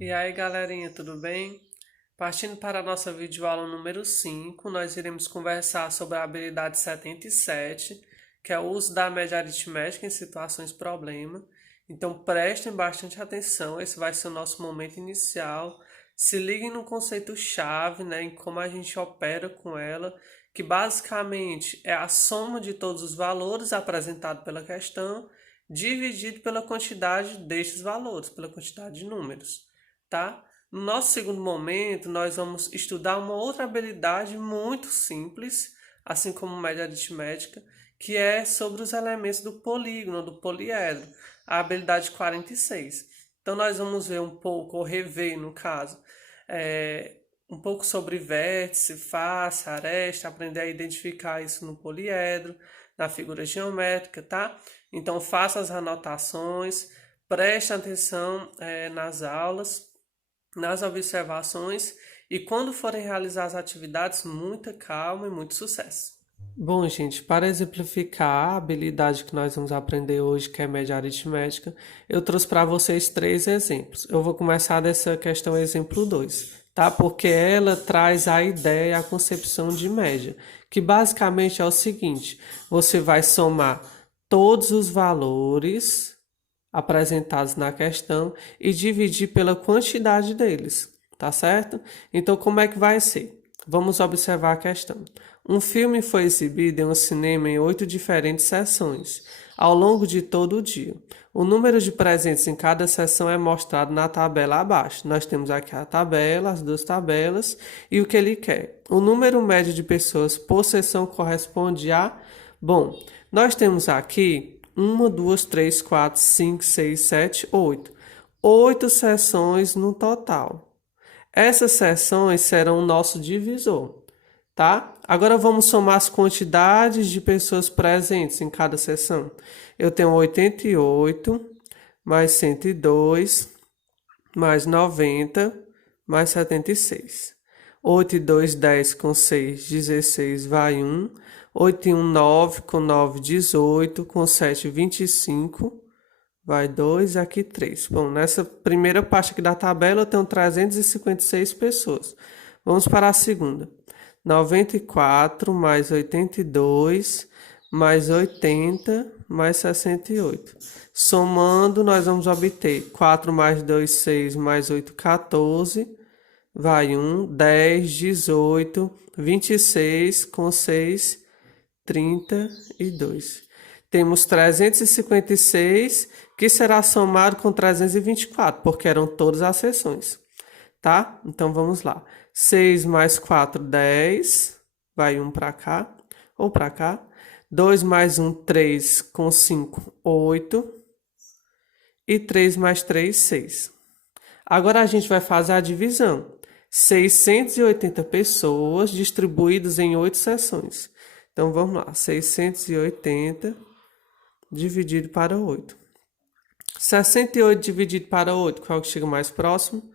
E aí, galerinha, tudo bem? Partindo para a nossa videoaula número 5, nós iremos conversar sobre a habilidade 77, que é o uso da média aritmética em situações problema. Então, prestem bastante atenção, esse vai ser o nosso momento inicial. Se liguem no conceito-chave, né, em como a gente opera com ela, que basicamente é a soma de todos os valores apresentados pela questão, dividido pela quantidade destes valores, pela quantidade de números, tá? No nosso segundo momento, nós vamos estudar uma outra habilidade muito simples, assim como média aritmética, que é sobre os elementos do polígono, do poliedro, a habilidade 46. Então, nós vamos ver um pouco, ou rever, no caso, um pouco sobre vértice, face, aresta, aprender a identificar isso no poliedro, na figura geométrica, tá? Então, faça as anotações, preste atenção nas aulas, nas observações e quando forem realizar as atividades, muita calma e muito sucesso. Bom, gente, para exemplificar a habilidade que nós vamos aprender hoje, que é média aritmética, eu trouxe para vocês três exemplos. Eu vou começar dessa questão exemplo 2, tá? Porque ela traz a ideia, a concepção de média, que basicamente é o seguinte: você vai somar todos os valores apresentados na questão e dividir pela quantidade deles, tá certo? Então, como é que vai ser? Vamos observar a questão. Um filme foi exibido em um cinema em 8 diferentes sessões, ao longo de todo o dia. O número de presentes em cada sessão é mostrado na tabela abaixo. Nós temos aqui a tabela, as duas tabelas e o que ele quer. O número médio de pessoas por sessão corresponde a... Bom, nós temos aqui uma, duas, três, quatro, cinco, seis, sete, oito. 8 sessões no total. Essas sessões serão o nosso divisor, tá? Agora vamos somar as quantidades de pessoas presentes em cada sessão. Eu tenho 88, mais 102, mais 90, mais 76. 8 e 2, 10 com 6, 16 vai 1. 8 e 1, 9 com 9, 18, com 7, 25, vai 2, aqui 3. Bom, nessa primeira parte aqui da tabela eu tenho 356 pessoas. Vamos para a segunda. 94 mais 82 mais 80 mais 68. Somando, nós vamos obter 4 mais 2, 6 mais 8, 14. Vai 1, 10, 18, 26 com 6, 32. Temos 356, que será somado com 324, porque eram todas as seções, tá? Então vamos lá. 6 mais 4, 10. Vai 1 para cá ou para cá. 2 mais 1, 3. Com 5, 8. E 3 mais 3, 6. Agora a gente vai fazer a divisão. 680 pessoas distribuídas em 8 sessões. Então vamos lá. 680 dividido para 8. 68 dividido para 8, qual que chega mais próximo?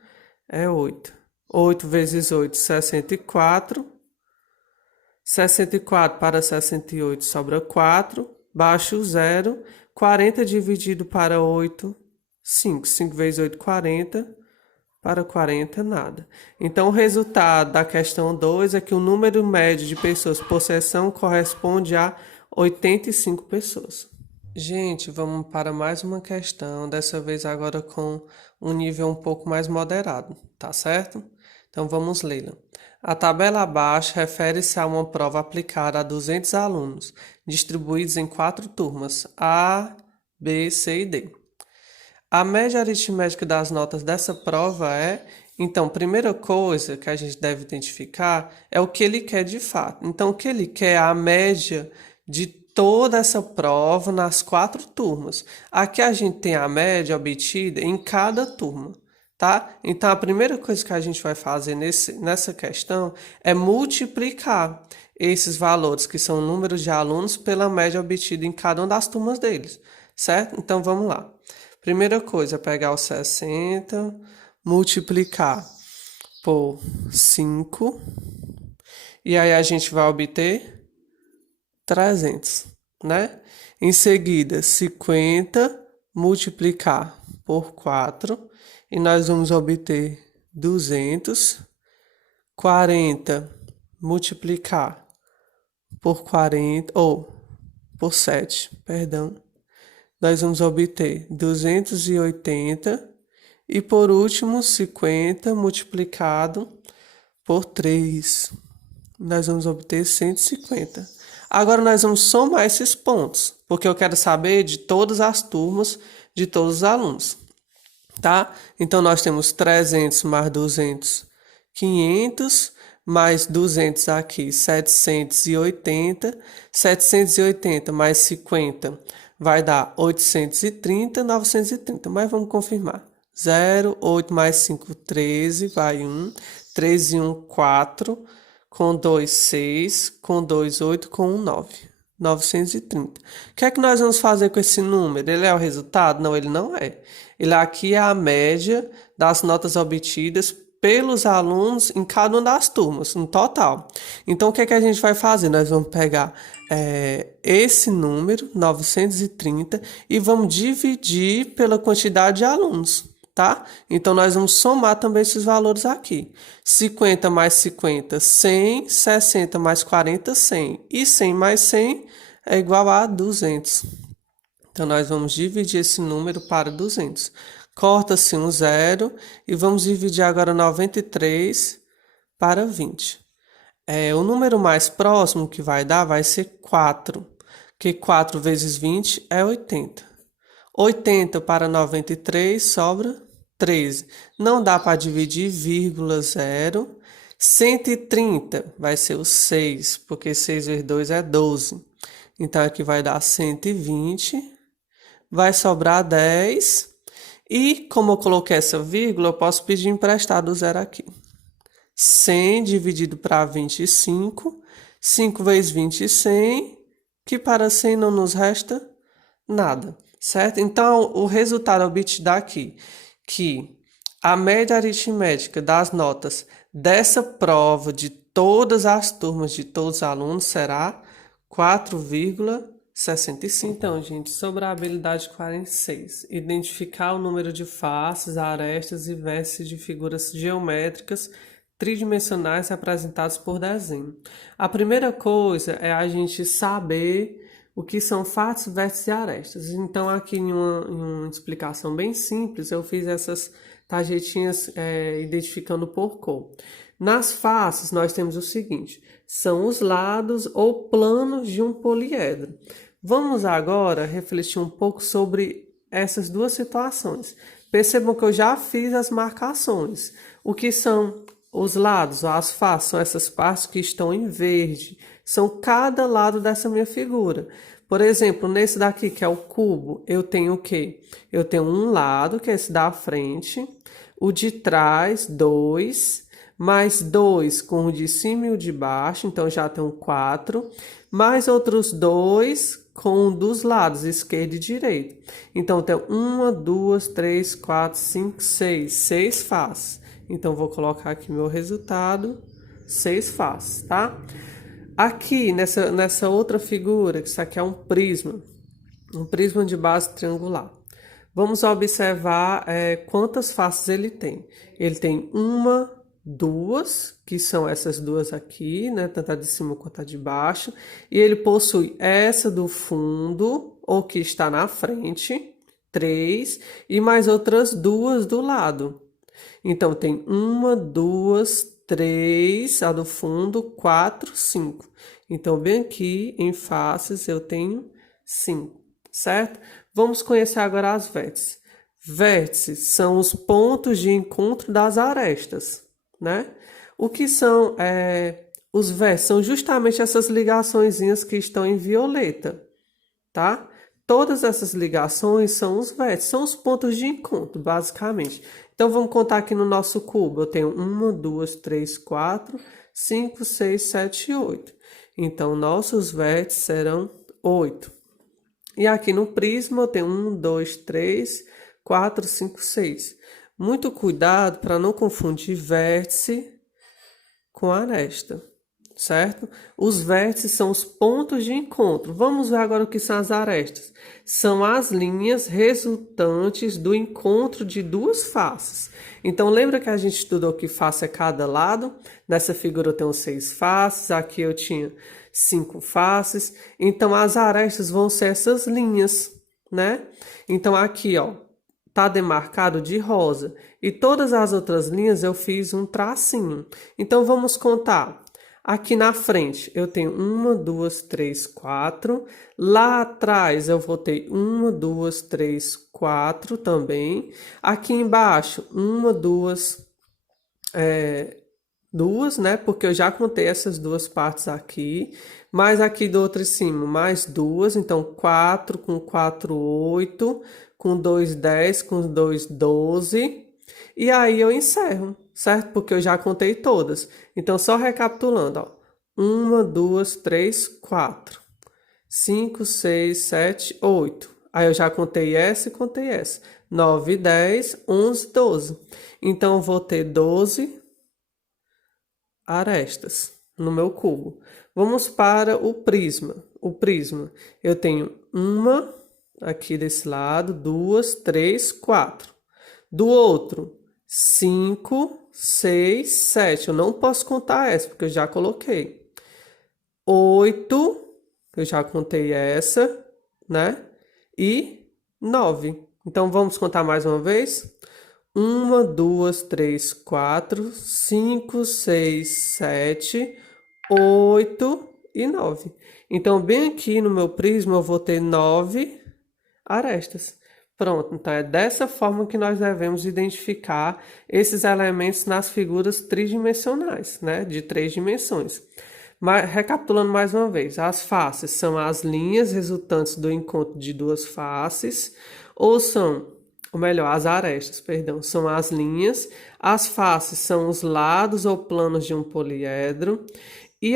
É 8. 8 vezes 8, 64. 64 para 68 sobra 4. Baixa o 0. 40 dividido para 8, 5. 5 vezes 8, 40. Para 40, nada. Então, o resultado da questão 2 é que o número médio de pessoas por sessão corresponde a 85 pessoas. Gente, vamos para mais uma questão, dessa vez agora com um nível um pouco mais moderado, tá certo? Então, vamos lê-la. A tabela abaixo refere-se a uma prova aplicada a 200 alunos, distribuídos em 4 turmas, A, B, C e D. A média aritmética das notas dessa prova é... Então, primeira coisa que a gente deve identificar é o que ele quer de fato. Então, o que ele quer é a média de toda essa prova nas 4 turmas. Aqui a gente tem a média obtida em cada turma, tá? Então, a primeira coisa que a gente vai fazer nessa questão é multiplicar esses valores, que são números de alunos, pela média obtida em cada uma das turmas deles, certo? Então, vamos lá. Primeira coisa, pegar o 60, multiplicar por 5, e aí a gente vai obter 300, né? Em seguida, 50 multiplicar por 4, e nós vamos obter 200. 40 multiplicar por 40, ou por 7, perdão, nós vamos obter 280 e por último 50 multiplicado por 3, nós vamos obter 150. Agora nós vamos somar esses pontos, porque eu quero saber de todas as turmas, de todos os alunos, tá? Então nós temos 300 mais 200, 500, mais 200 aqui, 780. 780 mais 50 vai dar 830, 930. Mas vamos confirmar. 0, 8 mais 5, 13, vai 1. 3 e 1, 4. Com 2, 6. Com 2, 8. Com 1, 9. 930. O que é que nós vamos fazer com esse número? Ele é o resultado? Não, ele não é. Ele aqui é a média das notas obtidas pelos alunos em cada uma das turmas, no total. Então, o que é que a gente vai fazer? Nós vamos pegar esse número, 930, e vamos dividir pela quantidade de alunos, tá? Então, nós vamos somar também esses valores aqui. 50 mais 50, 100. 60 mais 40, 100. E 100 mais 100 é igual a 200. Então, nós vamos dividir esse número para 200. Corta-se um 0 e vamos dividir agora 93 para 20. O número mais próximo que vai dar vai ser 4, que 4 vezes 20 é 80. 80 para 93 sobra 13. Não dá para dividir, vírgula 0. 130 vai ser o 6, porque 6 vezes 2 é 12. Então, aqui vai dar 120. Vai sobrar 10. E, como eu coloquei essa vírgula, eu posso pedir emprestado o zero aqui. 100 dividido para 25. 5 vezes 20, 100. Que para 100 não nos resta nada, certo? Então, o resultado obtido aqui, que a média aritmética das notas dessa prova de todas as turmas, de todos os alunos, será 4,65. Então, gente, sobre a habilidade 46, identificar o número de faces, arestas e vértices de figuras geométricas tridimensionais representadas por desenho. A primeira coisa é a gente saber o que são faces, vértices e arestas. Então, aqui em uma explicação bem simples, eu fiz essas tarjetinhas identificando por cor. Nas faces, nós temos o seguinte: são os lados ou planos de um poliedro. Vamos agora refletir um pouco sobre essas duas situações. Percebam que eu já fiz as marcações. O que são os lados, ou as faces, são essas partes que estão em verde. São cada lado dessa minha figura. Por exemplo, nesse daqui, que é o cubo, eu tenho o quê? Eu tenho um lado, que é esse da frente, o de trás, 2, mais 2 com o de cima e o de baixo, então já tenho 4, mais outros 2 com o dos lados, esquerdo e direito. Então, eu tenho 1, 2, 3, 4, 5, 6, 6 faces. Então, vou colocar aqui meu resultado, 6 faces, tá? Aqui, nessa outra figura, que isso aqui é um prisma de base triangular. Vamos observar quantas faces ele tem. Ele tem 1, 2, que são essas duas aqui, né? Tanto a de cima quanto a de baixo. E ele possui essa do fundo, ou que está na frente, 3, e mais outras duas do lado. Então, tem 1, 2, 3, a do fundo, 4, 5. Então, bem aqui em faces eu tenho 5, certo? Vamos conhecer agora as vértices. Vértices são os pontos de encontro das arestas, né? O que são os vértices? São justamente essas ligaçõezinhas que estão em violeta, tá? Todas essas ligações são os vértices, são os pontos de encontro, basicamente. Então, vamos contar aqui no nosso cubo. Eu tenho 1, 2, 3, 4, 5, 6, 7 e 8. Então, nossos vértices serão 8. E aqui no prisma eu tenho 1, 2, 3, 4, 5, 6. Muito cuidado para não confundir vértice com aresta. certo? Os vértices são os pontos de encontro. Vamos ver agora o que são as arestas. São as linhas resultantes do encontro de duas faces. Então, lembra que a gente estudou que face é cada lado? Nessa figura eu tenho 6 faces, aqui eu tinha 5 faces. Então, as arestas vão ser essas linhas, né? Então, aqui, ó, tá demarcado de rosa. E todas as outras linhas eu fiz um tracinho. Então, vamos contar. Aqui na frente eu tenho 1, 2, 3, 4. Lá atrás eu vou ter 1, 2, 3, 4 também. Aqui embaixo, 1, 2, duas, né? Porque eu já contei essas duas partes aqui. Mais aqui do outro em cima, mais duas. Então, 4 com 4, 8. Com 2, 10. Com 2, 12. E aí eu encerro, certo? Porque eu já contei todas. Então, só recapitulando, ó. 1, 2, 3, 4. 5, 6, 7, 8. Aí eu já contei essa e contei essa. 9, 10, 11, 12. Então, eu vou ter 12 arestas no meu cubo. Vamos para o prisma. O prisma, eu tenho uma aqui desse lado, 2, 3, 4. Do outro, 5, 6, 7. Eu não posso contar essa, porque eu já coloquei. 8, eu já contei essa, né? E 9. Então, vamos contar mais uma vez? 1, 2, 3, 4, 5, 6, 7, 8 e 9. Então, bem aqui no meu prisma, eu vou ter 9 arestas. Pronto, então é dessa forma que nós devemos identificar esses elementos nas figuras tridimensionais, né? De 3 dimensões. Mas, recapitulando mais uma vez, as faces são as linhas resultantes do encontro de duas faces, ou melhor, as arestas, perdão, são as linhas, as faces são os lados ou planos de um poliedro, e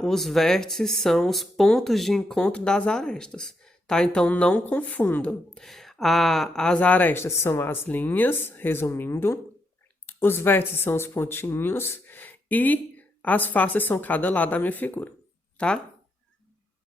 os vértices são os pontos de encontro das arestas, tá? Então não confundam. As arestas são as linhas, resumindo, os vértices são os pontinhos e as faces são cada lado da minha figura, tá?